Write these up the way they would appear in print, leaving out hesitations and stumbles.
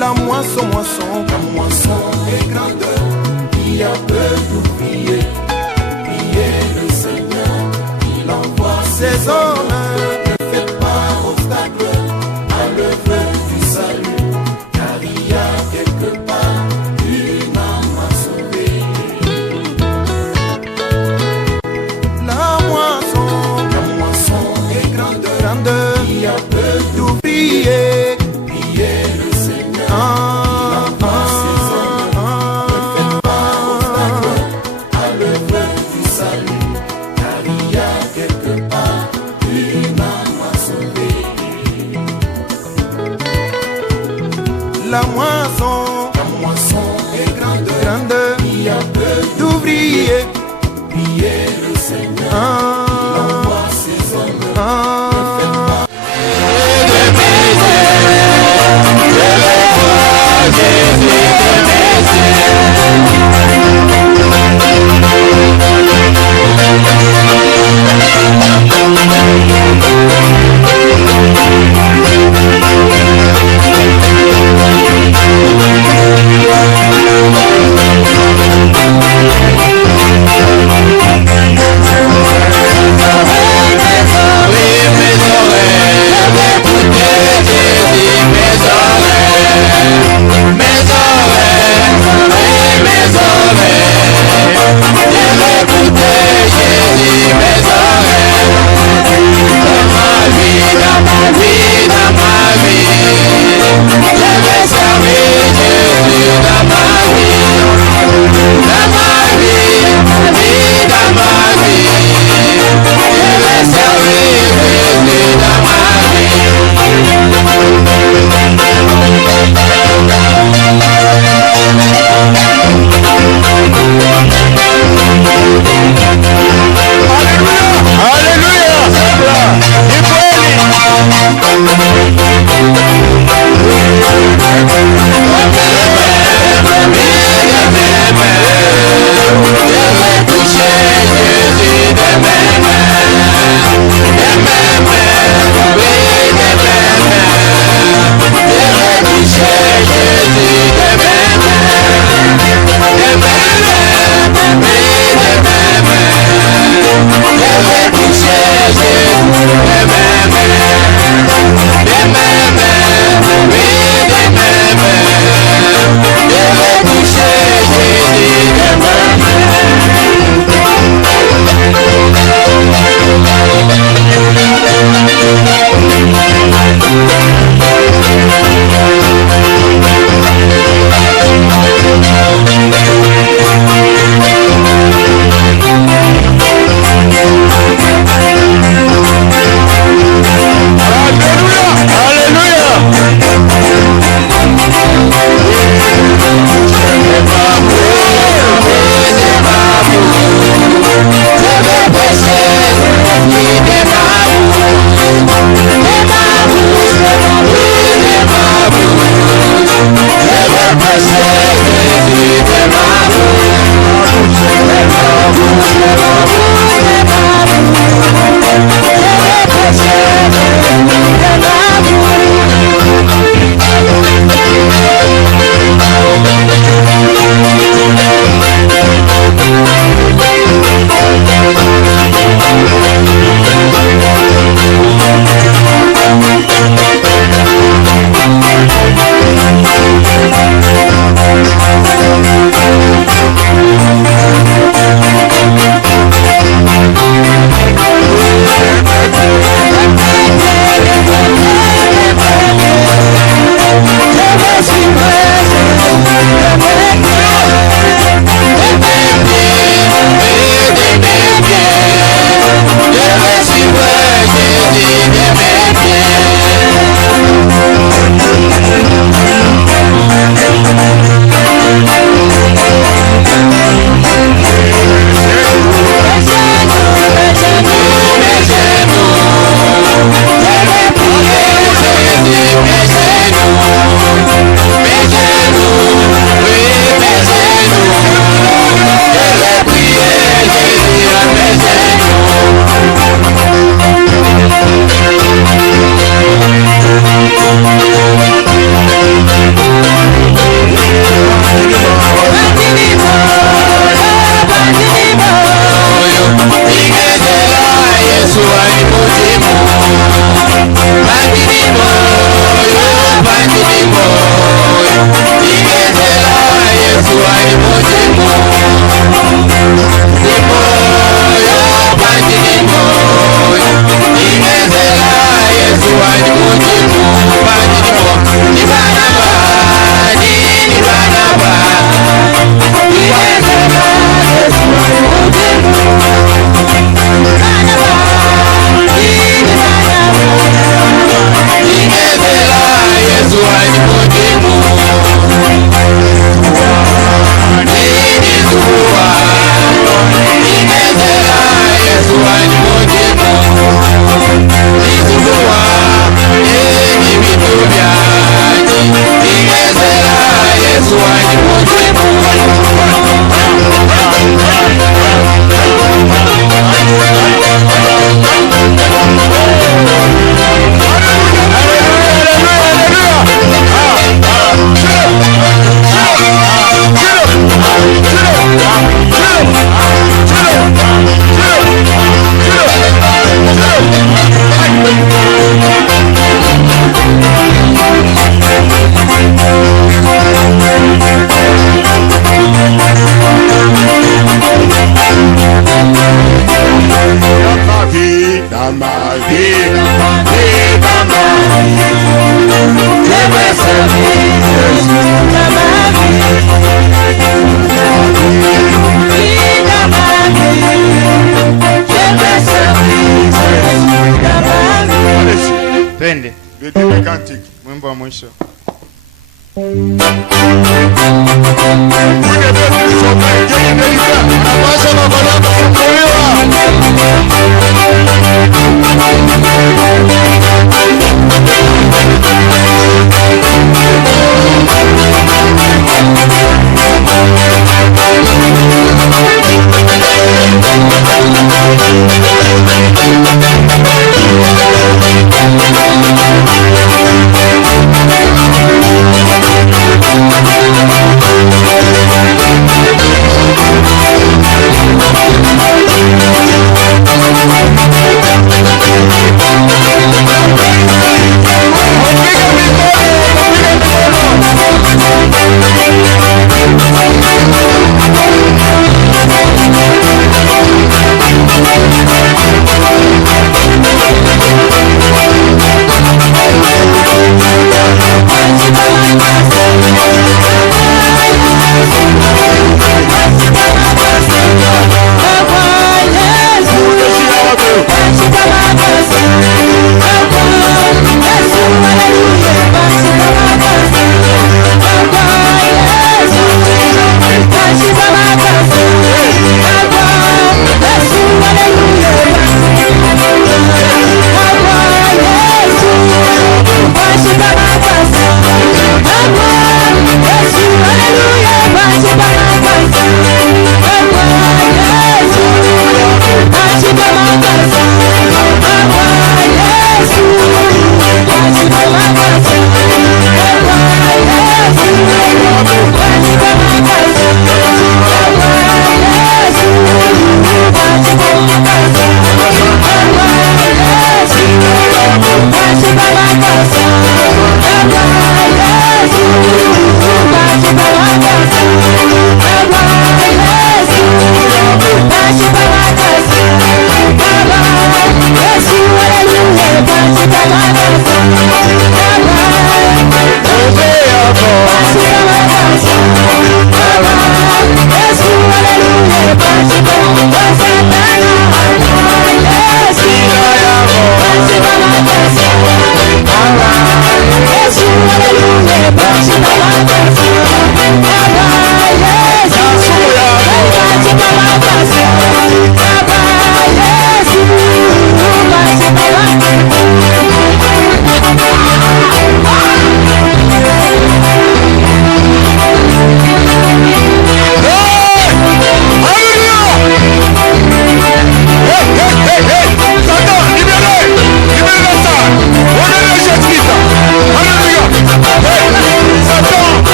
La moisson est grande, il y a peu d'ouvriers. Priez le Seigneur, il envoie ses hommes. Ne faites pas obstacle à l'œuvre du salut, car il y a quelque part une âme à sauver. La moisson est grande, il y a peu d'ouvriers. Priez le Seigneur, il envoie ses hommes. Ne faites pas obstacle à l'œuvre du salut, car il y a quelque part une âme à sauver. La moisson est grande, il y a peu d'ouvriers. Priez le Seigneur, il envoie ses hommes. romantic, mwimbo wa mwisho.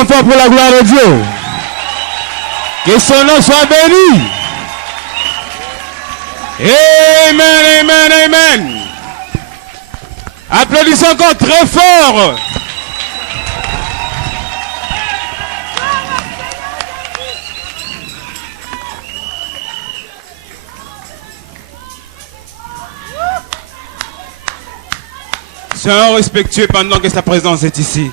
acclamation fort pour la gloire de Dieu. Que son nom soit béni. Amen, amen, amen. Applaudissons encore très fort. Soyons respectueux pendant que sa présence est ici.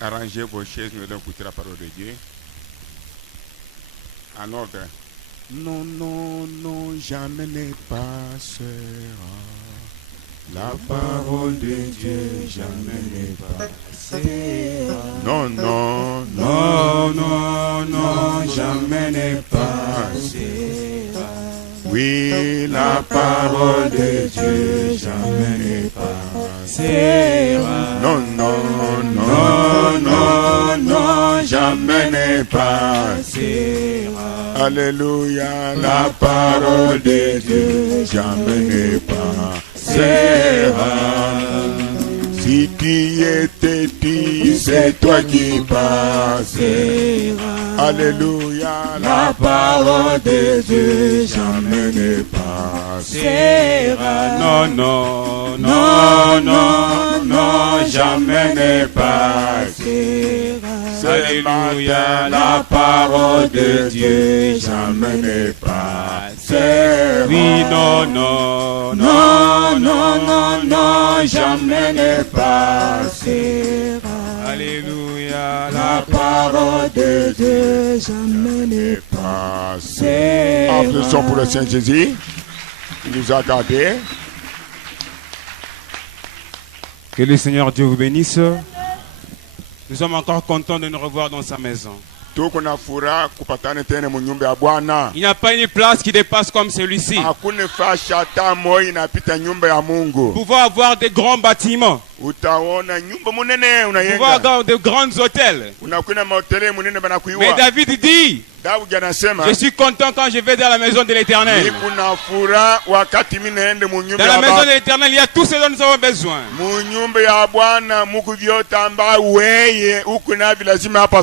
Arrangez vos chaises, nous allons écouter la parole de Dieu. En ordre. Non, non, non, jamais ne passera. La parole de Dieu jamais ne passera. Non, non, non, non, non, jamais ne passera. Oui, la parole de Dieu jamais ne passera. Non, non, non, non, non, jamais ne passera. Alléluia, la parole de Dieu jamais ne passera. Si tu étais dit, c'est toi qui passeras. Alléluia, la parole de Dieu jamais ne passera. Non, non, non, non, non, jamais ne passera. Alléluia, la parole de Dieu jamais ne passera. Oui, non, non, non, non, non, non, jamais ne passera. Alléluia, la parole de Dieu jamais ne passera. Applaudissons pour le Saint Jésus. Il nous a gardés. Que le Seigneur Dieu vous bénisse. Nous sommes encore contents de nous revoir dans sa maison. Il n'y a pas une place qui dépasse comme celui-ci. Pouvoir avoir des grands bâtiments. Pouvoir avoir de grands hôtels. Mais David dit, je suis content quand je vais dans la maison de l'Éternel. Dans la maison de l'Éternel, il y a tout ce dont nous avons besoin.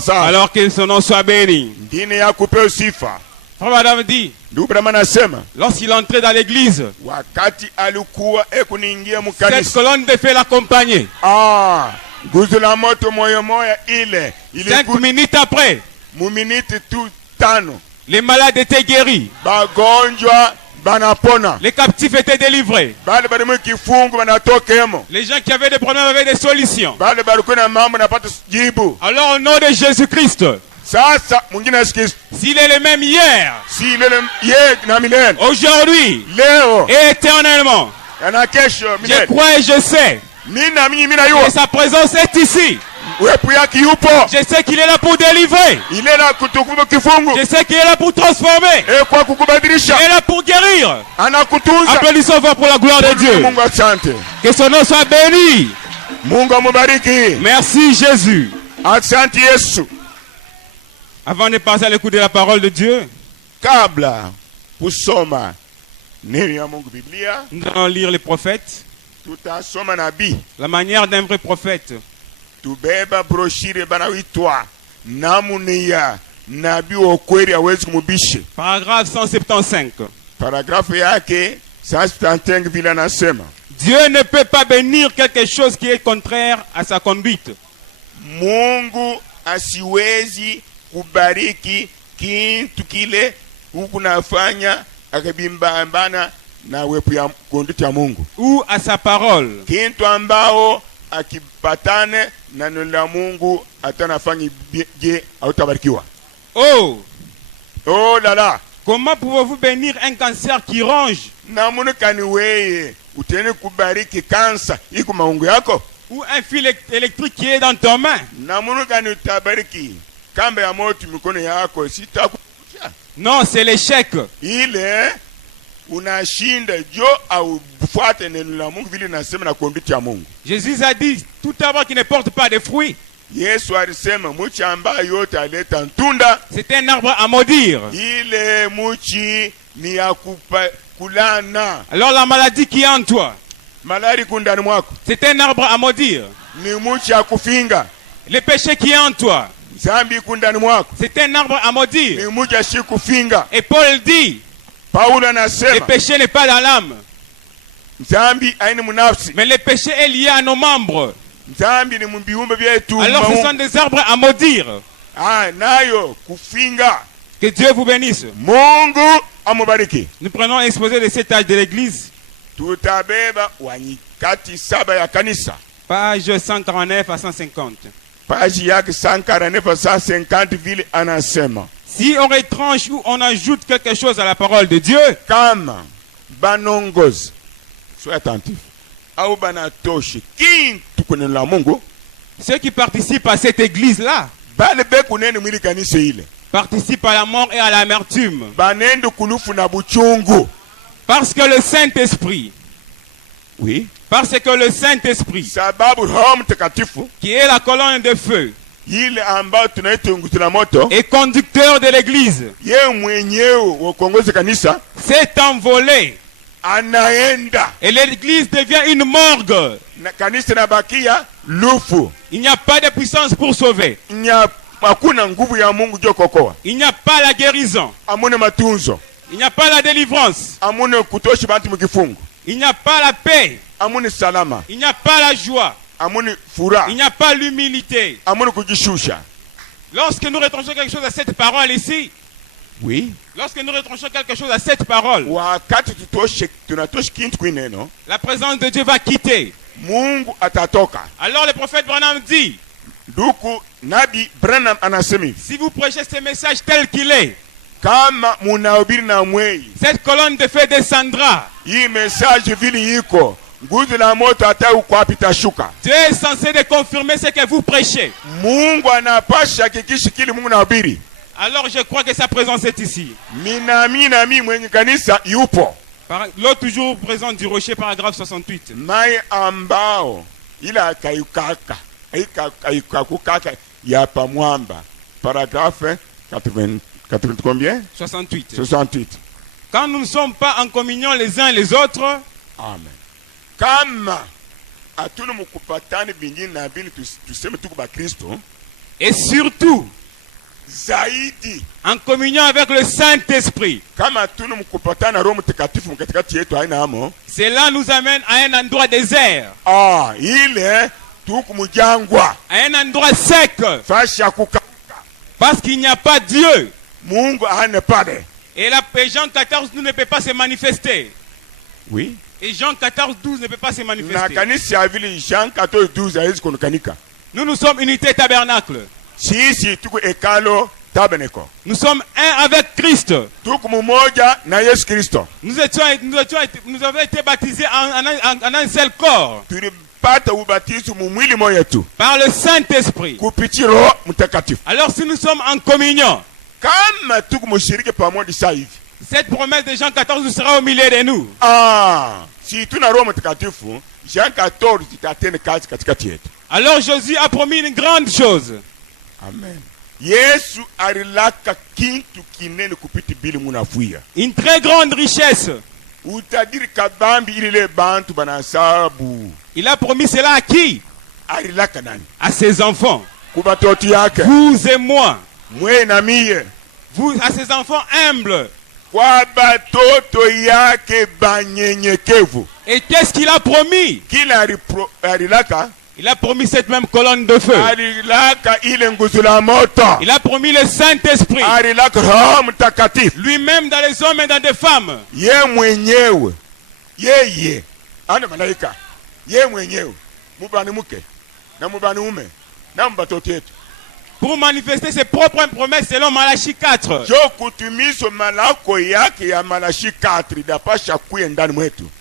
Alors que son nom soit béni. Frère Adam dit, lorsqu'il entrait dans l'église, cette colonne de feu l'accompagnait. 5 minutes après, les malades étaient guéris. Les captifs étaient délivrés. Les gens qui avaient des problèmes avaient des solutions. Alors au nom de Jésus-Christ, s'il est le même hier, aujourd'hui et éternellement, je crois et je sais que sa présence est ici. Je sais qu'il est là pour délivrer. Je sais qu'il est là pour transformer. Il est là pour guérir. Applaudissons fort pour la gloire de Dieu. Que son nom soit béni. Merci Jésus. Avant de passer à l'écoute de la parole de Dieu, nous allons lire les prophètes. La manière d'un vrai prophète. Tubeba broshire banawitwa namunia nabii wa kweli hawezi kumubisha. Paragraphe 175. Paragraphe yake 175 vile anasema. Dieu ne peut pas bénir quelque chose qui est contraire à sa conduite. Mungu asiwezi kubariki kitu kile hukunafanya akabimbana na wepo ya conduite ya Mungu. Ou à sa parole. Kitu ambao akipatane na neno la Mungu atanafanya je autabarikiwa. Oh là là. Comment pouvez-vous bénir un cancer qui ronge? Namuna kani weye utene kubariki kansa iko maungu yako? Ou un fil électrique qui est dans ton main? Namuna kani utabariki kamba ya moto mikono yako sitakuja? Non, c'est l'échec. Ile unashinda jo au fuate neno la Mungu vile nasema na conduite ya Mungu. Jésus a dit tout arbre qui ne porte pas de fruits. Yesu alisema mchi ambaye yote aleta ntunda. C'est un arbre à maudire. Ile mchi ni ya kulana. Alors la maladie qui est en toi, malari kundani mwako, c'est un arbre à maudire. Ni mchi ya kufinga. Le péché qui est en toi, zambi kundani mwako, c'est un arbre à maudire. Ni mchi ya kufinga. Et Paul dit, le péché n'est pas dans l'âme, mais le péché est lié à nos membres. Alors ce sont des arbres à maudire. Que Dieu vous bénisse. Nous prenons l'exposé de cet âge de l'église. Page 149 à 150. Page yake 149 à 150 vile anasema. Si on retranche ou on ajoute quelque chose à la parole de Dieu, kama banongozi, soyez attentifs, au banatoshe kintu kwenye la Mungu, ceux qui participent à cette église-là bale be kunene mwili kanisa ile participent à la mort et à l'amertume. Banende kulufu na buchungu. Parce que le Saint-Esprit, oui, parce que le Saint-Esprit, sababu Roho Mtakatifu, qui est la colonne de feu, ile ambao tunaita ngutila moto, et conducteur de l'église, ye mwenyewe wa kuongoza kanisa, s'est envolé. Anaenda. Et l'église devient une morgue. Na kanisa nabakia lufu. Il n'y a pas de puissance pour sauver. Il n'y a pas la guérison. Il n'y a pas la délivrance. Il n'y a pas la paix. Il n'y a pas la joie. Il n'y a pas l'humilité. Lorsque nous retranchons quelque chose à cette parole ici, oui, lorsque nous retranchons quelque chose à cette parole, la présence de Dieu va quitter. Alors le prophète Branham dit, si vous prêchez ce message tel qu'il est, cette colonne de feu descendra. Dieu est censé de confirmer ce que vous prêchez. Alors je crois que sa présence est ici. L'autre toujours présent du rocher, paragraphe 68. Paragraphe 80, combien? 68. 68. Quand nous ne sommes pas en communion les uns les autres, amen. Et surtout en communion avec le Saint-Esprit, cela nous amène à un endroit désert, à un endroit sec, parce qu'il n'y a pas Dieu. Et là, Jean 14 ne peut pas se manifester. Oui. Et Jean 14, 12 ne peut pas se manifester. Nous sommes unité tabernacle. Nous sommes un avec Christ. Nous avons été baptisés en un seul corps. Par le Saint-Esprit. Alors si nous sommes en communion, cette promesse de Jean 14 sera au milieu de nous. Alors Jésus a promis une grande chose. Amen. Une très grande richesse. Il a promis cela à qui? À ses enfants. Vous et moi. Vous, à ses enfants humbles. Et qu'est-ce qu'il a promis? Il a promis cette même colonne de feu. Il a promis le Saint-Esprit. Lui-même dans les hommes et dans des femmes. Pour manifester ses propres promesses selon Malachie 4.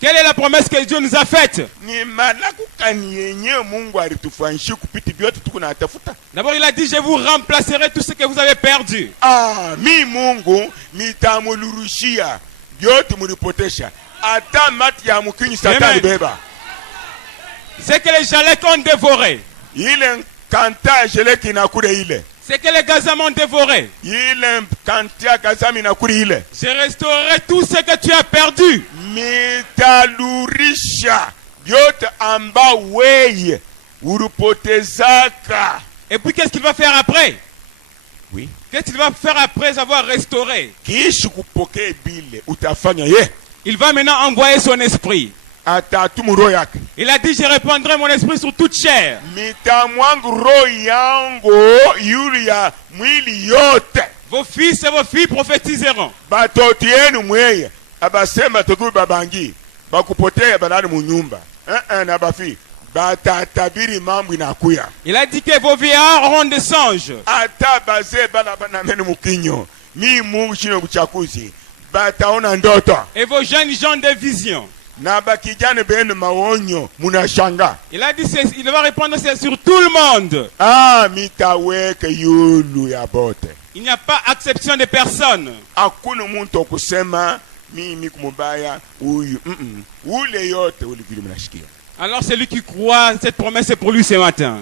Quelle est la promesse que Dieu nous a faite? D'abord il a dit, je vous remplacerai tout ce que vous avez perdu. C'est que les Jaleks ont dévoré. C'est que les Gazam ont dévoré. Je restaurerai tout ce que tu as perdu. Et puis qu'est-ce qu'il va faire après? Oui. Qu'est-ce qu'il va faire après avoir restauré? Il va maintenant envoyer son esprit. Il a dit, je répandrai mon esprit sur toute chair. Vos fils et vos filles prophétiseront. Il a dit que vos vieillards auront des songes. Et vos jeunes gens des visions. Il a dit, il va répondre sur tout le monde. Il n'y a pas exception de personne. Alors celui qui croit, cette promesse est pour lui ce matin.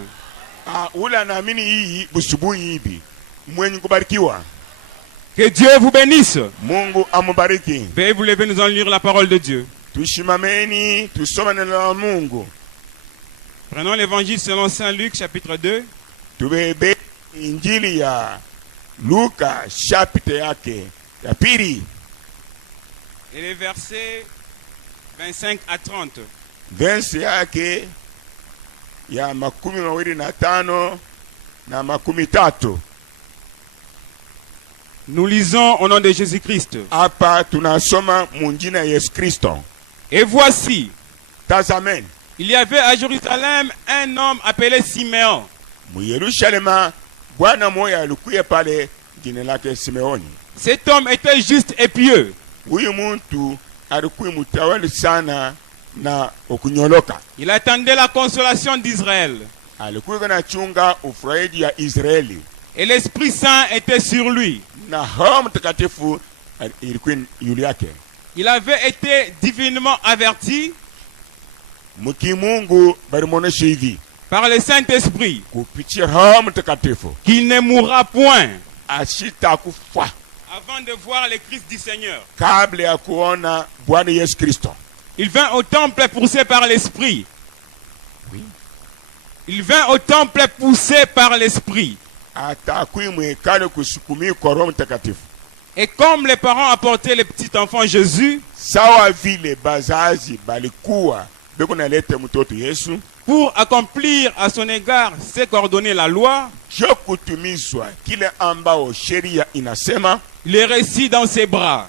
Que Dieu vous bénisse. Veuillez vous lever, nous allons lire la parole de Dieu. Prenons l'évangile selon Saint Luc, chapitre 2. Et les versets 25 à 30. Nous lisons au nom de Jésus-Christ. Et voici, il y avait à Jérusalem un homme appelé Siméon. Cet homme était juste et pieux. Il attendait la consolation d'Israël. Et l'Esprit Saint était sur lui. Il avait été divinement averti par le Saint-Esprit qu'il ne mourra point avant de voir le Christ du Seigneur. Il vint au temple poussé par l'Esprit. Il vint au temple poussé par l'Esprit. Et comme les parents apportaient le petit enfant Jésus pour accomplir à son égard ce qu'ordonnait la loi, il est resté dans ses bras.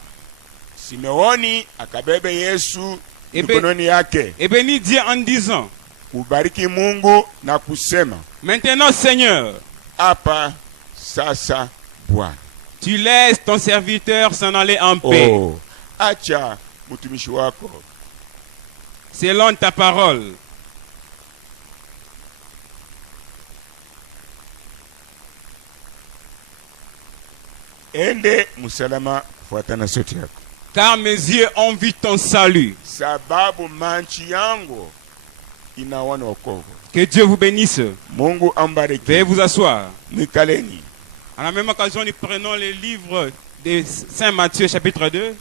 Et bénit Dieu en disant, maintenant Seigneur, tu laisses ton serviteur s'en aller en paix. Selon ta parole. Car mes yeux ont vu ton salut. Que Dieu vous bénisse. Veuillez vous asseoir. À la même occasion, nous prenons les livres de Saint Matthieu, chapitre 2.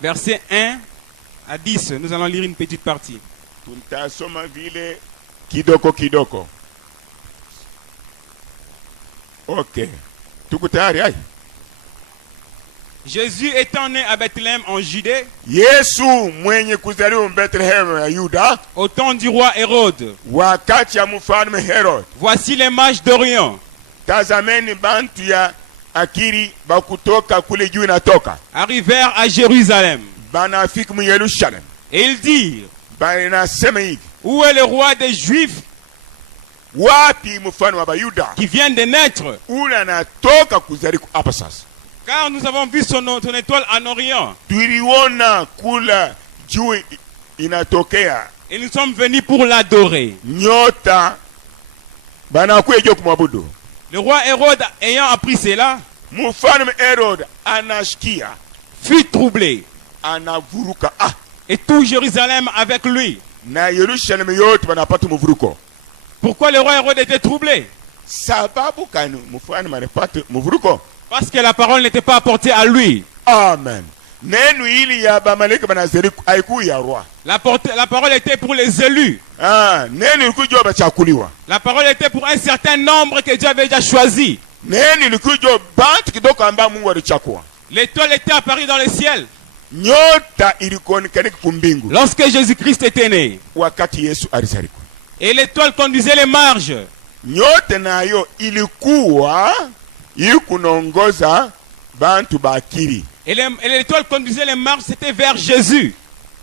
Verset 1 à 10. Nous allons lire une petite partie. Ok. Jésus étant né à Bethléem en Judée, au temps du roi Hérode, voici les mages d'Orient arrivèrent à Jérusalem. Et ils dirent, où est le roi des Juifs qui vient de naître? Car nous avons vu son étoile en Orient. Et nous sommes venus pour l'adorer. Le roi Hérode, ayant appris cela, fut troublé. Et tout Jérusalem avec lui. Pourquoi le roi Hérode était troublé? Parce que la parole n'était pas apportée à lui. Amen. La parole était pour les élus. La parole était pour un certain nombre que Dieu avait déjà choisi. L'étoile était apparue dans le ciel lorsque Jésus-Christ était né. Et l'étoile conduisait les marges. Et l'étoile conduisait les marches, c'était vers Jésus.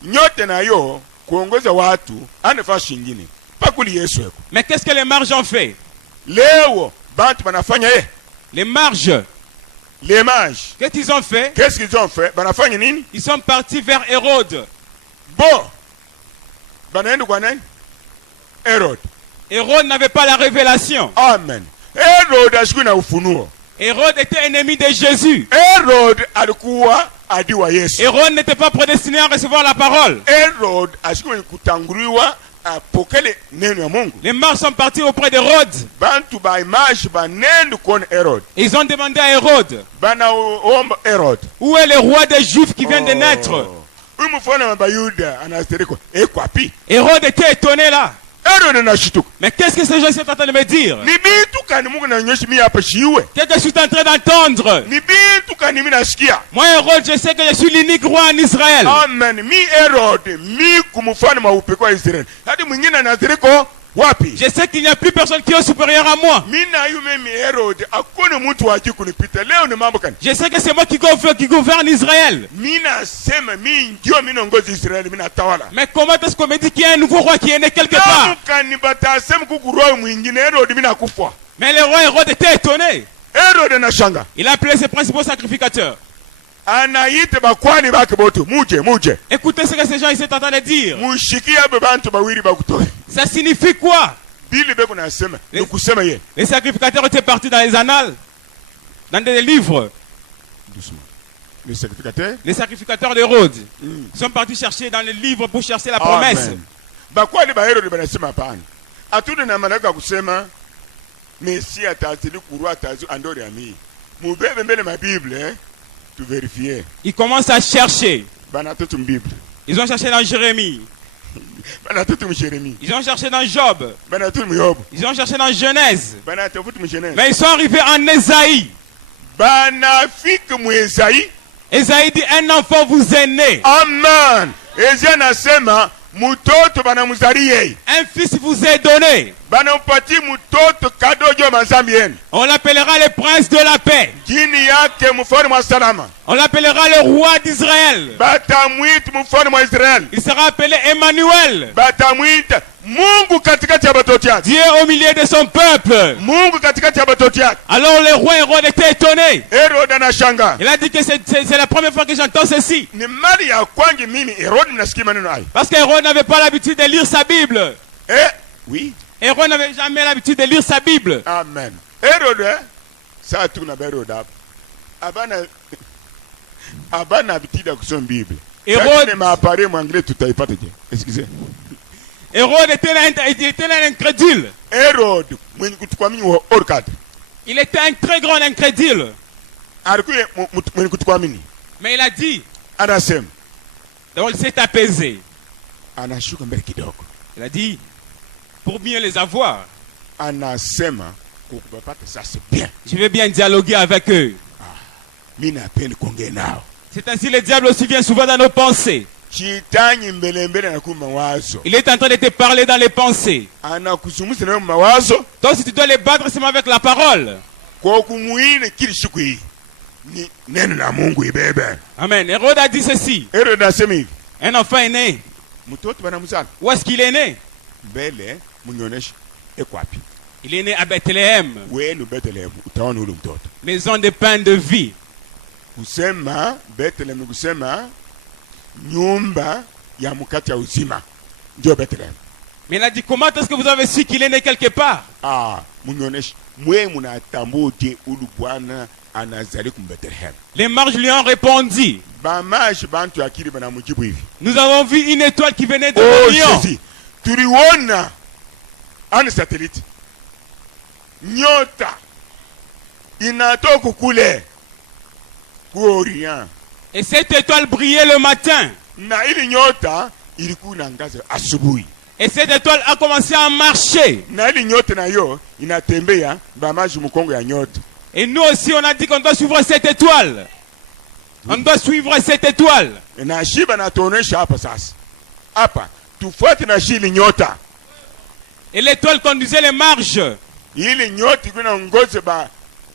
nyote na yo kuongoza watu anafaa shingine pakuli Yesu eko. Mais qu'est-ce que les marges ont fait? Leo bantu banafanya les marges. Les mages. Qu'est-ce qu'ils ont fait? Qu'est-ce qu'ils ont fait? Banafanya nini? Ils sont partis vers Hérode. Bon. Banaenda kwa nani? Hérode. Hérode n'avait pas la révélation. Amen. Hérode ashikuwa na ufunuo. Hérode était ennemi de Jésus. Hérode alikuwa adui wa Yesu. Hérode n'était pas prédestiné à recevoir la parole. Hérode ashikuwa kutanguliwa apokele neno ya Mungu. Les mages sont partis auprès d'Hérode. Bantu ba image banenda kuona Hérode. Ils ont demandé à Hérode. Banaomba Hérode. Où est le roi des Juifs qui vient de naître? Hérode était étonné là. Mais qu'est-ce que ces gens sont en train de me dire? Qu'est-ce que je suis en train d'entendre? Moi, Hérode, je sais que je suis l'unique roi en Israël. Amen. Mi Hérode, mi kumufana maupeko Israël. Hadi mwingine anaziriko wapi? Je sais qu'il n'y a plus personne qui est supérieur à moi. Je sais que c'est moi qui gouverne Israël. Mais comment est-ce qu'on me dit qu'il y a un nouveau roi qui est né quelque part? Mais le roi Hérode était étonné. Il a appelé ses principaux sacrificateurs. Écoutez ce que ces gens ils sont en train de dire. Ça signifie quoi? Les sacrificateurs étaient partis dans les annales, dans des livres. Les sacrificateurs d'Hérode sont partis chercher dans les livres pour chercher la promesse. Ils commencent à chercher. Ils ont cherché dans Jérémie. Ils ont cherché dans Job. Ils ont cherché dans Genèse. Mais ils sont arrivés en Ésaïe. Ésaïe dit, un enfant vous est né. Amen. Un fils vous est donné. On l'appellera le prince de la paix. On l'appellera le roi d'Israël. Il sera appelé Emmanuel. Dieu au milieu de son peuple. Alors le roi Hérode était étonné. Il a dit que c'est la première fois que j'entends ceci. Parce qu'Hérode n'avait pas l'habitude de lire sa Bible. Oui. Hérode n'avait jamais l'habitude de lire sa Bible. Amen. Hérode, ça tourne à Hérode. Abana habitude à kusoma Bible. Hérode m'a apparu en anglais tout à fait. Excusez. Hérode était un incrédule. Hérode, il était un très grand incrédule. Mais il a dit. Donc il s'est apaisé. Il a dit, pour mieux les avoir, je vais bien dialoguer avec eux. C'est ainsi le diable aussi vient souvent dans nos pensées. Il est en train de te parler dans les pensées. Donc si tu dois les battre seulement avec la parole. Amen. Hérode a dit ceci. Un enfant est né. Où est-ce qu'il est né? Il est né à Bethléem. Maison de pain de vie. Mais il a dit, comment est-ce que vous avez su qu'il est né quelque part? Les mages lui ont répondu. Nous avons vu une étoile qui venait de l'Orient. Un satellite. Nyota. Inatoka kule. Orient. Et cette étoile brillait le matin. Na ili nyota ilikuwa inaangaza asubuhi. Et cette étoile a commencé à marcher. Na ili nyota nayo inatembea bamaji mkongo ya nyota. Et nous aussi on a dit qu'on doit suivre cette étoile. On doit suivre cette étoile. Na shiba natuonesha hapa sasa. Hapa tufuate na shili nyota. Et l'étoile conduisait les marges. Ili nyota kuna ngoze ba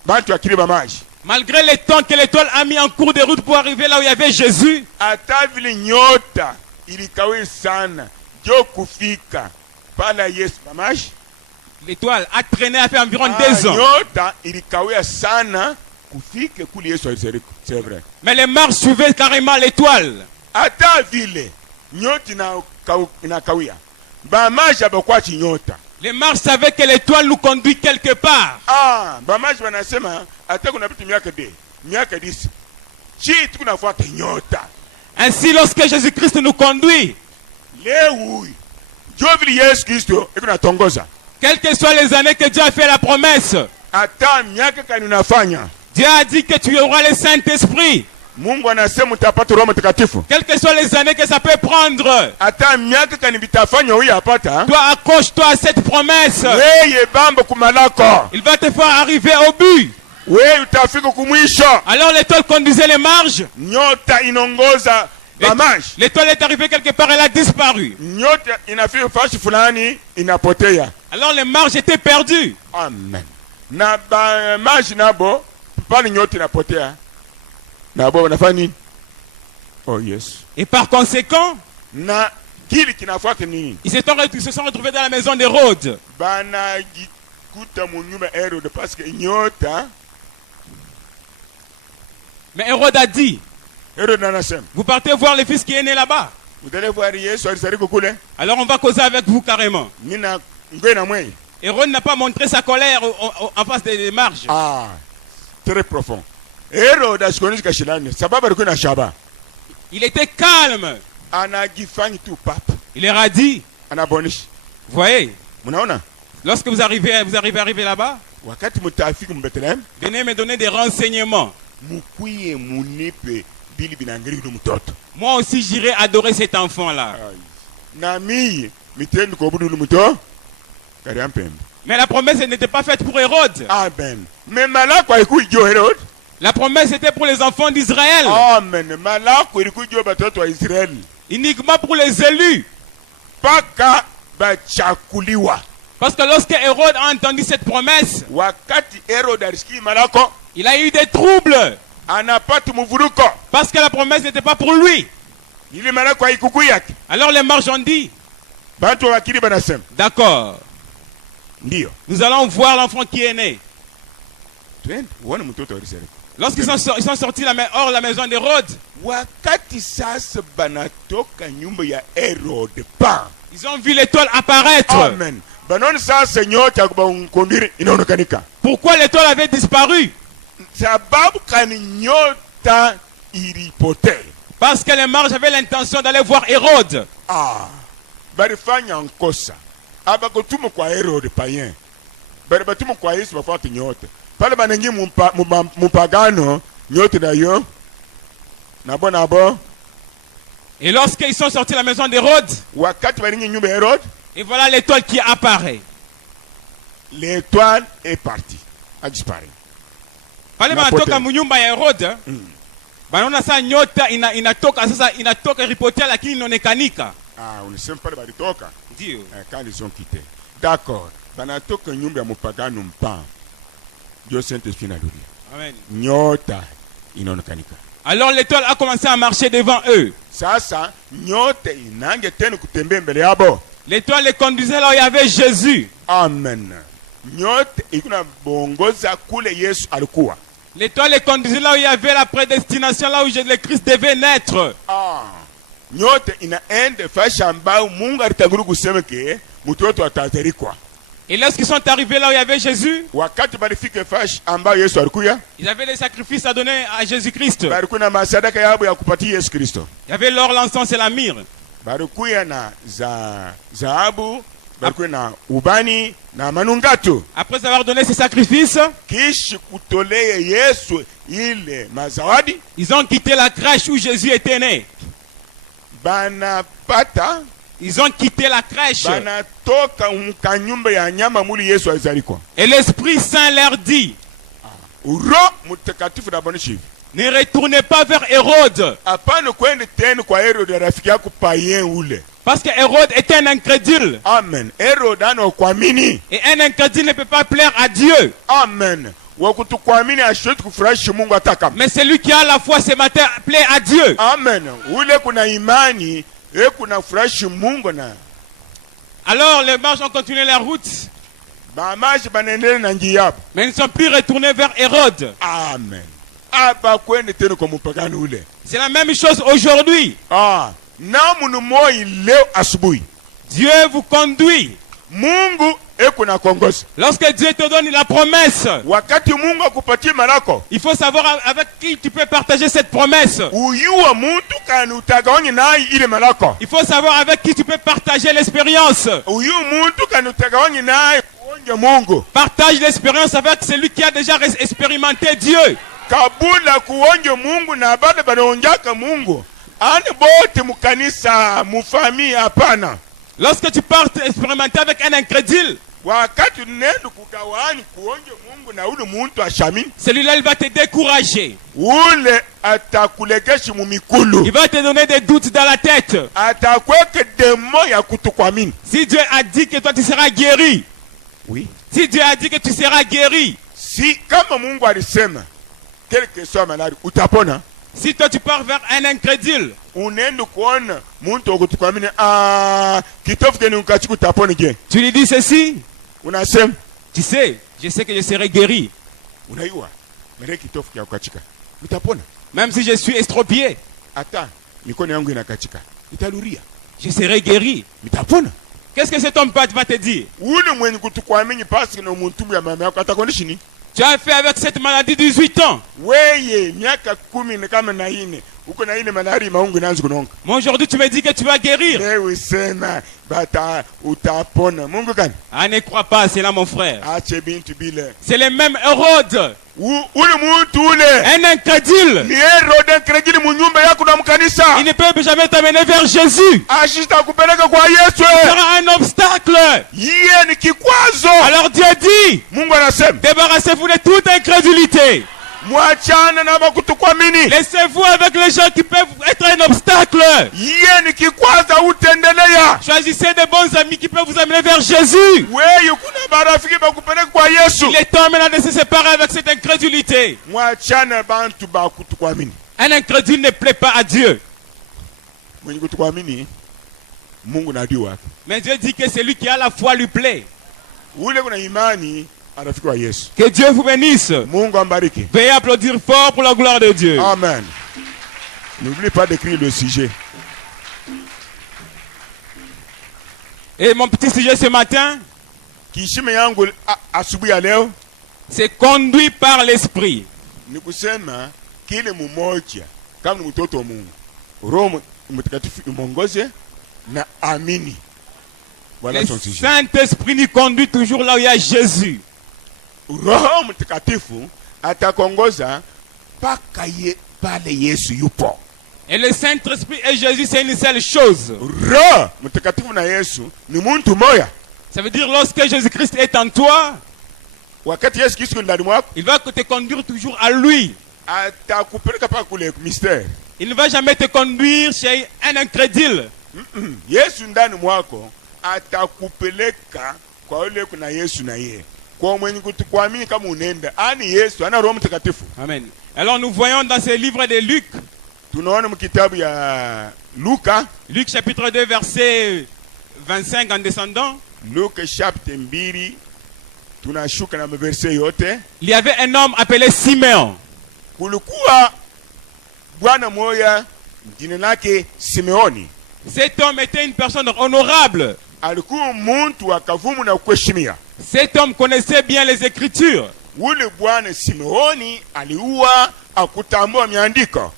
bantu akili ba maji. Malgré le temps que l'étoile a mis en cours de route pour arriver là où il y avait Jésus. Atavili nyota ilikawi sana jo kufika pala Yesu mamashi. L'étoile a traîné à faire environ 2 ans. Nyota ilikawi sana kufike kuli Yesu alizaliwa, c'est vrai. Mais les marches suivaient carrément l'étoile. Ata vile nyota inakawia bamashi abakwa chinyota. Les marches savaient que l'étoile nous conduit quelque part. Bamashi wanasema hata kuna vitu miaka 10 chi tukunafuata nyota. Ainsi, lorsque Jésus-Christ nous conduit, quelles que soient les années que Dieu a fait la promesse, Dieu a dit que tu auras le Saint-Esprit. Quelles que soient les années que ça peut prendre, toi accroche-toi à cette promesse. Il va te faire arriver au but. Alors l'étoile conduisait les marges. L'étoile est arrivée quelque part, elle a disparu. Alors les marges étaient perdues. Amen. Oh yes. Et par conséquent, ils se sont retrouvés dans la maison d'Hérode. Mais Hérode a dit, vous partez voir le fils qui est né là-bas. Alors on va causer avec vous carrément. Hérode n'a pas montré sa colère en face des marges. Très profond. Il était calme. Il leur a dit, voyez, lorsque vous arrivez là-bas, venez me donner des renseignements. Moi aussi j'irai adorer cet enfant-là. Mais la promesse n'était pas faite pour Hérode. Amen. La promesse était pour les enfants d'Israël. Amen. Uniquement pour les élus. Parce que lorsque Hérode a entendu cette promesse, il a eu des troubles. Parce que la promesse n'était pas pour lui. Alors les marges ont dit, d'accord, nous allons voir l'enfant qui est né. Lorsqu'ils sont sortis hors de la maison d'Hérode, ils ont vu l'étoile apparaître. Amen. Pourquoi l'étoile avait disparu? Parce que les marges avaient l'intention d'aller voir Hérode. Et lorsqu'ils sont sortis de la maison d'Hérode, et voilà l'étoile qui apparaît. L'étoile est partie, a disparu. Pale banatoka munyumba ya Herode, banaona saa nyota inatoka ripotea lakini inaonekanika. Unasema pale balitoka? Ndio. Quand ils ont quitté. D'accord. Banatoka nyumba ya mpagano mpa. Dieu Saint-Esprit na duri. Amen. Nyota inaonekanika. Alors l'étoile a commencé à marcher devant eux. Sasa nyota inange tena kutembea mbele yabo. L'étoile les conduisait là où il y avait Jésus. Amen. Nyota ikuna bongoza kule Yesu alikuwa. L'étoile les conduisait là où il y avait la prédestination, là où le Christ devait naître. Nyota inaenda fasha ambao Mungu alitanguru kusema ke mtoto atazaliwa. Et lorsqu'ils sont arrivés là où il y avait Jésus, wakati balifika fasha ambao Yesu alikuya, ils avaient les sacrifices à donner à Jésus-Christ. Balikuwa masadaka yabo ya kupatia Yesu Kristo. Il y avait l'or, l'encens et la myrrhe. Balikuya na zahabu, balikuwa na ubani na manukato. Après avoir donné ces sacrifices, kisha kutolea Yesu ile mazawadi, ils ont quitté la crèche où Jésus était né. Ils ont quitté la crèche. Et l'Esprit Saint leur dit, ne retournez pas vers Hérode. Parce que Hérode était un incrédule. Amen. Et un incrédule ne peut pas plaire à Dieu. Amen. Mais celui qui a la foi ce matin plaît à Dieu. Amen. Alors les marches ont continué la route. Mais ils ne sont plus retournés vers Hérode. Amen. C'est la même chose aujourd'hui. Dieu vous conduit. Lorsque Dieu te donne la promesse, il faut savoir avec qui tu peux partager cette promesse. Il faut savoir avec qui tu peux partager l'expérience. Partage l'expérience avec celui qui a déjà expérimenté Dieu. Lorsque tu pars expérimenter avec un incrédule, celui-là il va te décourager. Il va te donner des doutes dans la tête. Si Dieu a dit que toi tu seras guéri, oui. Si Dieu a dit que tu seras guéri, si toi tu pars vers un incrédule, tu lui dis ceci, tu sais, je sais que je serai guéri. Même si je suis estropié, je serai guéri. Qu'est-ce que cet homme va te dire? Tu as fait avec cette maladie 18 ans. Mais aujourd'hui tu me dis que tu vas guérir. Ah, ne crois pas, c'est là mon frère. C'est le même Hérode. Un incrédule. Il ne peut jamais t'amener vers Jésus. Il sera un obstacle. Alors Dieu dit, débarrassez-vous de toute incrédulité. Laissez-vous avec les gens qui peuvent être un obstacle. Choisissez de bons amis qui peuvent vous amener vers Jésus. Il est temps maintenant de se séparer avec cette incrédulité. Un incrédule ne plaît pas à Dieu. Mais Dieu dit que celui qui a la foi lui plaît. Que Dieu vous bénisse. Veuillez applaudir fort pour la gloire de Dieu. Amen. N'oublie pas d'écrire le sujet. Et mon petit sujet ce matin, c'est conduit par l'esprit. Le Saint-Esprit nous conduit toujours là où il y a Jésus. Et le Saint-Esprit et Jésus, c'est une seule chose. Ça veut dire lorsque Jésus-Christ est en toi, il va te conduire toujours à lui. Il ne va jamais te conduire chez un incrédule. Amen. Alors nous voyons dans ce livre de Luc, Luc chapitre 2 verset 25 en descendant, il y avait un homme appelé Simeon. Cet homme était une personne honorable. Cet homme connaissait bien les Écritures.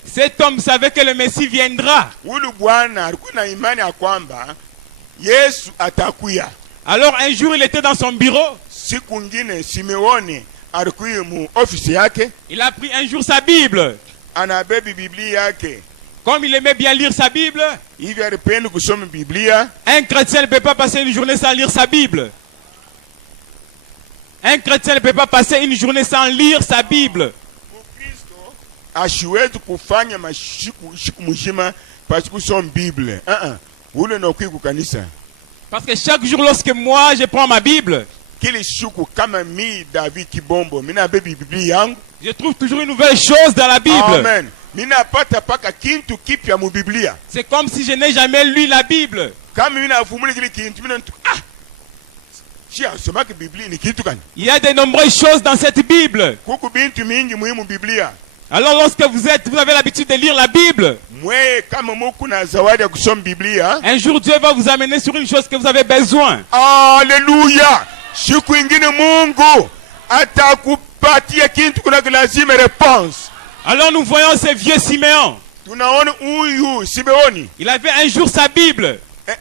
Cet homme savait que le Messie viendra. Alors un jour il était dans son bureau. Il a pris un jour sa Bible. Comme il aimait bien lire sa Bible, un chrétien ne peut pas passer une journée sans lire sa Bible. Un chrétien ne peut pas passer une journée sans lire sa Bible. Parce que chaque jour lorsque moi je prends ma Bible, Je trouve toujours une nouvelle chose dans la Bible. Amen. C'est comme si je n'ai jamais lu la Bible. Il y a de nombreuses choses dans cette Bible. Alors lorsque vous avez l'habitude de lire la Bible, un jour Dieu va vous amener sur une chose que vous avez besoin. Alléluia. Siku ingine Mungu atakupatia kitu kuna lazima réponse. Alors nous voyons ce vieux Siméon. Tunaona huyu Simeoni. Il avait un jour sa Bible.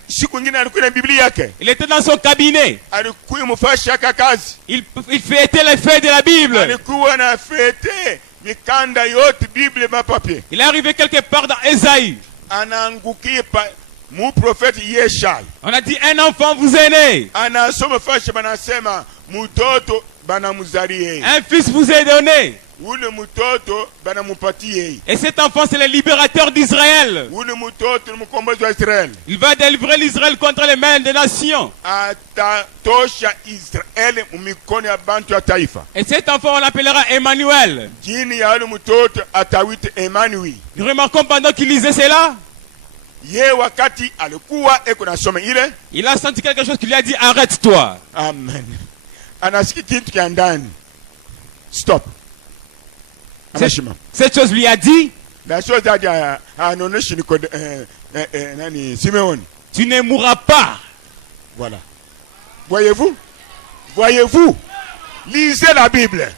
Siku ingine alikuwa na Biblia yake. Il était dans son cabinet. Alikuwa mfasha kazi. Il fêtait les feuilles de la Bible. Alikuwa na fête mikanda yote Bible mapapier. Il est arrivé quelque part dans Ésaïe. Anaangukia mu prophète Yeshai. On a dit un enfant vous est né. Anasoma fasha banasema mtoto banamuzalie. Un fils vous est donné. Ule mtoto banamupatie. Et cet enfant c'est le libérateur d'Israël. Ule mtoto ni mkombozi wa Israël. Il va délivrer l'Israël contre les mains des nations. Atatosha Israël mumikono ya bantu ya taifa. Et cet enfant on l'appellera Emmanuel. Jini ya ule mtoto atawite Emmanuel. Nous remarquons pendant qu'il lisait cela. Wakati alikuwa eko nasoma ile, il a senti quelque chose qui lui a dit arrête-toi. Amen. Anasikia kitu kia ndani. Stop. Cette chose lui a dit, la chose a dit anaonesha nani Simeon, tu ne mourras pas. Voilà. Voyez-vous? Voyez-vous? Lisez la Bible.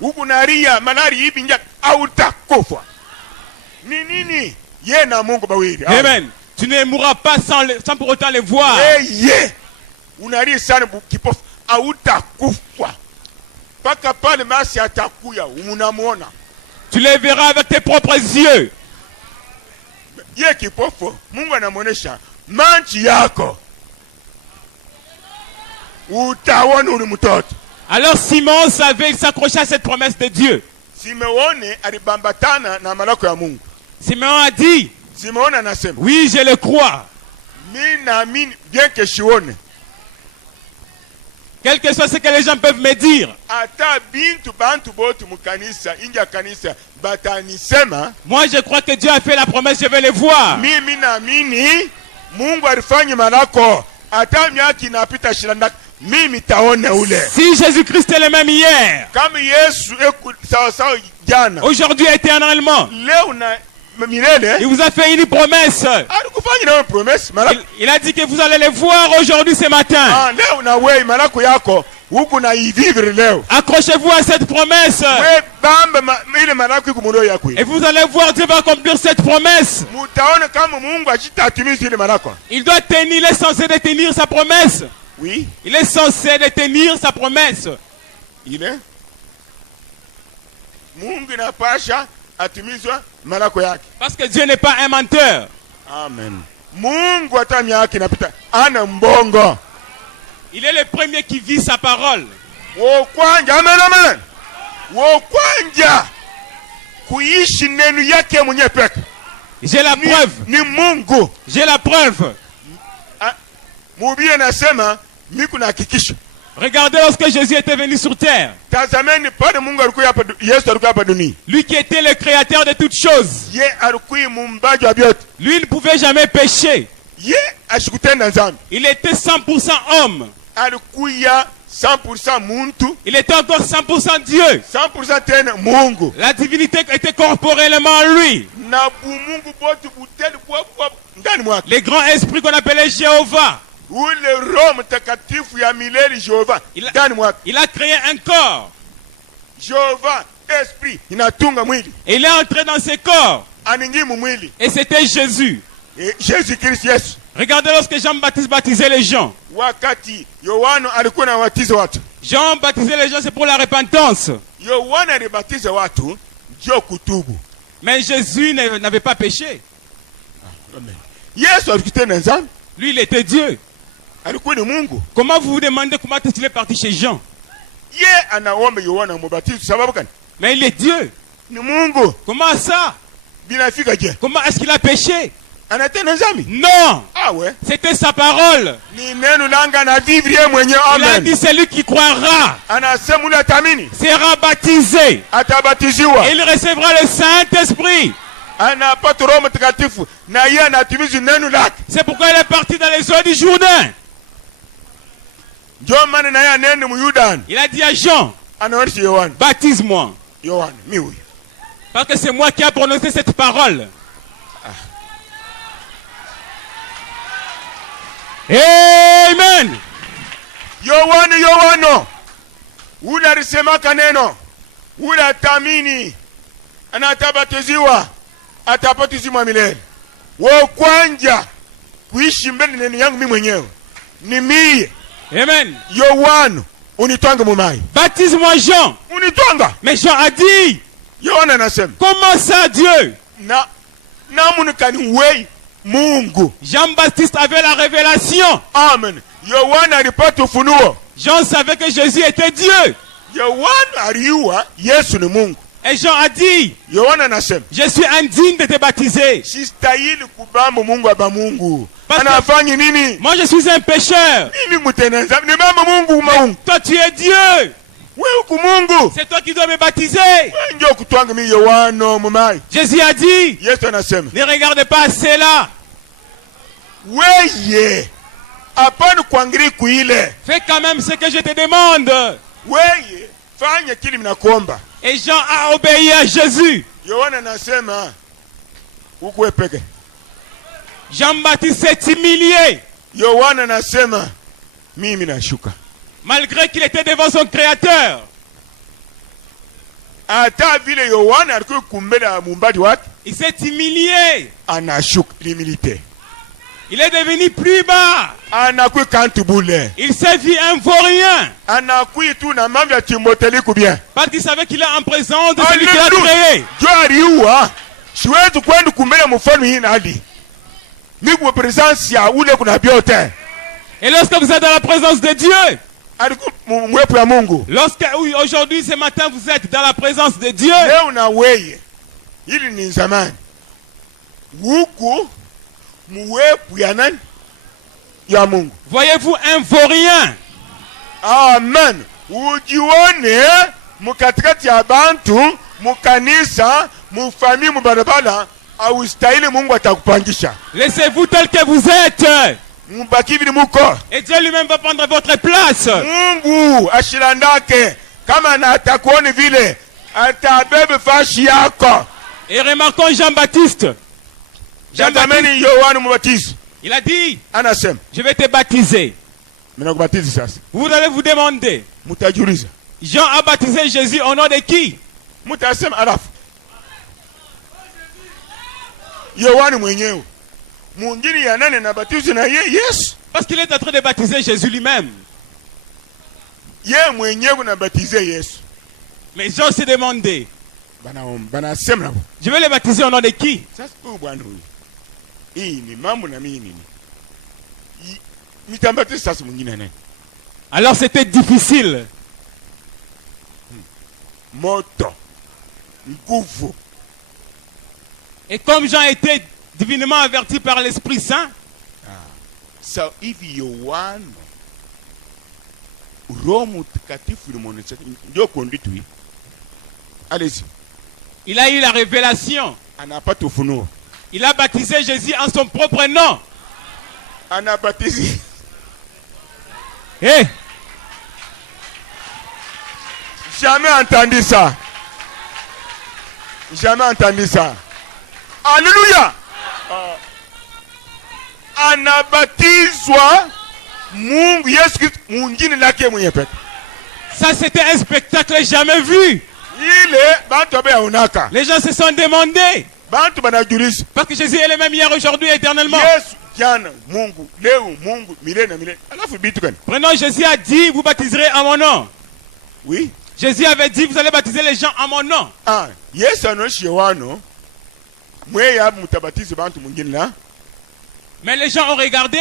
Ukunaria malari hivi nja hautakufa. Ni nini? Amen. Tu ne mourras pas sans pour autant les voir. Tu les verras avec tes propres yeux. Alors Simon savait, il s'accrochait à cette promesse de Dieu. Simeon a dit, oui, je le crois. Quel que soit ce que les gens peuvent me dire. Moi, je crois que Dieu a fait la promesse, je vais les voir. Si Jésus-Christ est le même hier, aujourd'hui éternellement, il vous a fait une promesse. Il a dit que vous allez les voir aujourd'hui ce matin. Accrochez-vous à cette promesse. Et vous allez voir Dieu va accomplir cette promesse. Il doit tenir, il est censé tenir sa promesse. Oui. Il est censé tenir sa promesse. Il est. Parce que Dieu n'est pas un menteur. Amen. Il est le premier qui vit sa parole. J'ai la preuve. J'ai la preuve. Regardez lorsque Jésus était venu sur terre. Lui qui était le créateur de toutes choses. Lui ne pouvait jamais pécher. Il était 100% homme. Il était encore 100% Dieu. 100% la divinité était corporellement en lui. Les grands esprits qu'on appelait Jéhovah. Il a créé un corps. Jéhovah, esprit, et il est entré dans ce corps. Et c'était Jésus. Jésus-Christ. Regardez lorsque Jean-Baptiste baptisait les gens. Jean baptisait les gens, c'est pour la repentance. Mais Jésus n'avait pas péché. Lui, il était Dieu. Comment vous vous demandez comment est-ce qu'il est parti chez Jean? Mais il est Dieu. Comment ça? Comment est-ce qu'il a péché? Non. C'était sa parole. Il a dit celui qui croira sera baptisé. Et il recevra le Saint-Esprit. C'est pourquoi il est parti dans les eaux du Jourdain. Il a dit à Jean, baptise-moi. Parce que c'est moi qui ai prononcé cette parole. Amen. Yohano ule alisema kaneno, ule atamini anatabatizwa atabatizwa milele. Wa kwanja kuishi mbele neno yangu mimi mwenyewe ni mie. Amen. Yohano unitwanga mumai. Baptise-moi Jean. Unitwanga. Mais Jean a dit. Yohana anasema. Comment ça Dieu? Na munikani wei Mungu. Jean-Baptiste avait la révélation. Amen. Yohana alipata ufunuo. Jean savait que Jésus était Dieu. Yohana alijua Yesu ni Mungu. Et Jean a dit, Yohana anasema, je suis indigne de te baptiser. Sistahili kubamba Mungu aba Mungu. Anafanya nini? Moi je suis un pécheur. Nini mteneza? Ni mama Mungu Mungu. Toi tu es Dieu. C'est toi qui dois me baptiser. Jésus a dit, ne regardez pas cela. Fais quand même ce que je te demande. Et Jean a obéi à Jésus. Jean-Baptiste s'est humilié. Malgré qu'il était devant son créateur. Il s'est humilié. Il est devenu plus bas. Il s'est vu un vaurien. Parce qu'il savait qu'il est en présence de celui qui l'a créé. Et lorsque vous êtes dans la présence de Dieu, lorsque aujourd'hui, ce matin, vous êtes dans la présence de Dieu, voyez-vous un vaurien? Amen. Laissez-vous tel que vous êtes. Et Dieu lui-même va prendre votre place. Et remarquons Jean-Baptiste. Il a dit, je vais te baptiser. Vous allez vous demander, Jean a baptisé Jésus au nom de qui? Parce qu'il est en train de baptiser Jésus lui-même. Mais Jean s'est demandé, je vais le baptiser au nom de qui? Alors c'était difficile. Et comme Jean était divinement averti par l'Esprit Saint, il a eu la révélation. Il a baptisé Jésus en son propre nom. Hey. Jamais entendu ça. Jamais entendu ça. Alléluia. Anabatizwa Mungu Yesu Kristo mwingine lake mwenye peke. Ça c'était un spectacle jamais vu. Les gens se sont demandés. Parce que Jésus est le même hier, aujourd'hui, éternellement. Prenons, Jésus a dit, vous baptiserez en mon nom. Oui. Jésus avait dit, vous allez baptiser les gens en mon nom. Mais les gens ont regardé.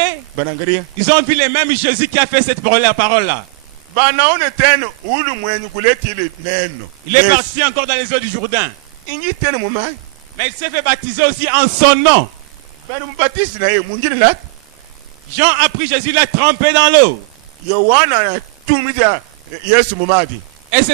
Ils ont vu les mêmes Jésus qui a fait cette parole-là. Il est parti encore dans les eaux du Jourdain. Mais il s'est fait baptiser aussi en son nom. Jean a pris Jésus, l'a trempé dans l'eau.